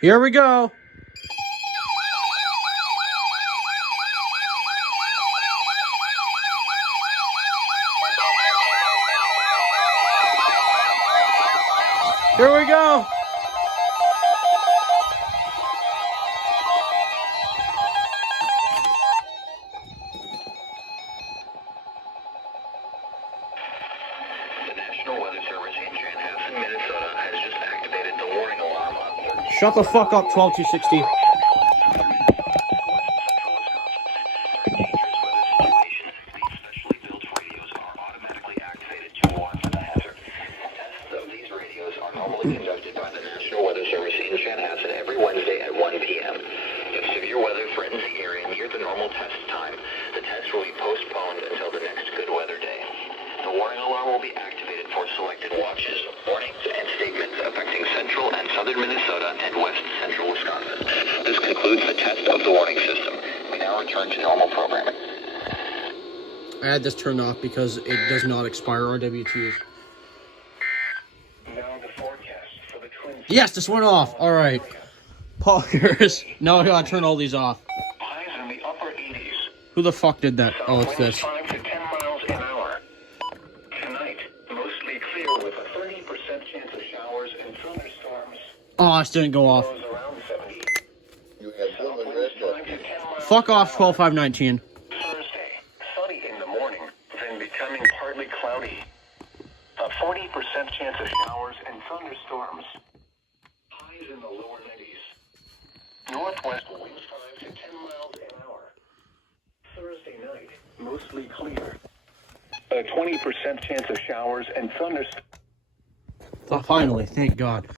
Here we go. Here we go. The National Weather Service in Chanhassen, Minnesota has just activated the warning alarm on Shut the fuck up, 12260. Conducted by the National Weather Service in Chanhassen every Wednesday at 1 p.m. If severe weather threatens the area near the normal test time, the test will be postponed until the next good weather day. The warning alarm will be activated for selected watches, warnings, and statements affecting central and southern Minnesota and west central Wisconsin. This concludes the test of the warning system. We now return to normal programming. I had this turned off because it does not expire RWTs. Yes, this went off. All right. Poggers. Now I gotta turn all these off. Highs in the upper 80s. Who the fuck did that? Oh, it's this. 5 to 10 miles an hour. Tonight, mostly clear with a 30% chance of showers and thunderstorms. Oh, this didn't go off. Lows around 70. You have someone rest up. 5 to 10 miles Fuck off, an hour. 12519. Thursday, sunny in the morning, then becoming partly cloudy. A 40% chance of showers and thunderstorms. Highs in the lower 90s. Northwest winds 5 to 10 miles an hour. Thursday night, mostly clear. A 20% chance of showers and thunderstorms. Finally, thank God.